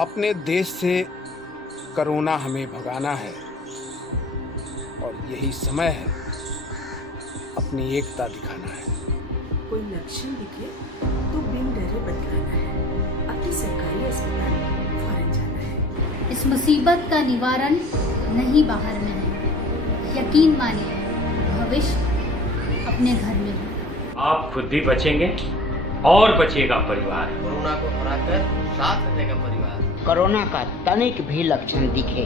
अपने देश से कोरोना हमें भगाना है और यही समय है अपनी एकता दिखाना है। कोई लक्षण दिखे तो बिन डरे बतलाना है, अपने सरकारी अस्पताल फौरन जाना है। इस मुसीबत का निवारण नहीं बाहर में है, यकीन मानिए भविष्य अपने घर में है। आप खुद भी बचेंगे और बचेगा परिवार। कोरोना को हराकर साथ रहेगा परिवार। कोरोना का तनिक भी लक्षण दिखे,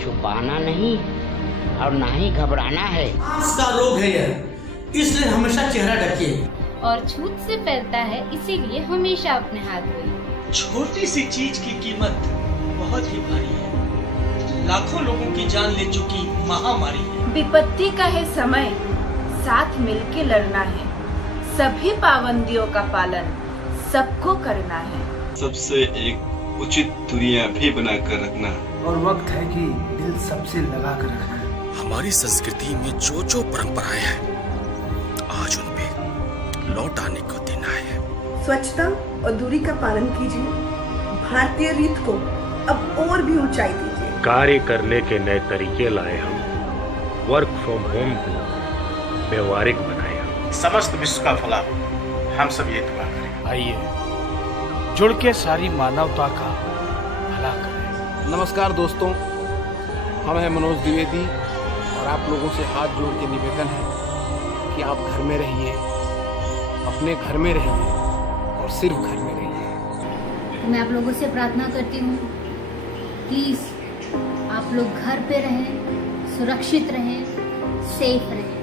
छुपाना नहीं और ना ही घबराना है। सांस का रोग है यह, इसलिए हमेशा चेहरा ढकिए। और छूत से फैलता है, इसीलिए हमेशा अपने हाथ धोइए। छोटी सी चीज की कीमत बहुत ही भारी है, लाखों लोगों की जान ले चुकी महामारी है। विपत्ति का है समय, साथ मिलके लड़ना है। सभी पाबंदियों का पालन सबको करना है। सबसे एक उचित दूरियां भी बनाकर रखना और वक्त है कि दिल सबसे लगा कर रखना है। हमारी संस्कृति में जो जो परंपराएं हैं, आज उन पे लौट आने को दिन आया है। स्वच्छता और दूरी का पालन कीजिए। भारतीय रीत को अब और भी ऊंचाई दीजिए। कार्य करने के नए तरीके लाए हम, वर्क फ्रॉम होम को व्यवहारिक बनाया। समस्त विश्व का भला हम सब ये दुआ करें। आइए जुड़ के सारी मानवता का भला करें। नमस्कार दोस्तों, हम हैं मनोज द्विवेदी और आप लोगों से हाथ जोड़ के निवेदन है कि आप घर में रहिए, अपने घर में रहिए और सिर्फ घर में रहिए। तो मैं आप लोगों से प्रार्थना करती हूँ, प्लीज आप लोग घर पे रहें, सुरक्षित रहें, सेफ रहें।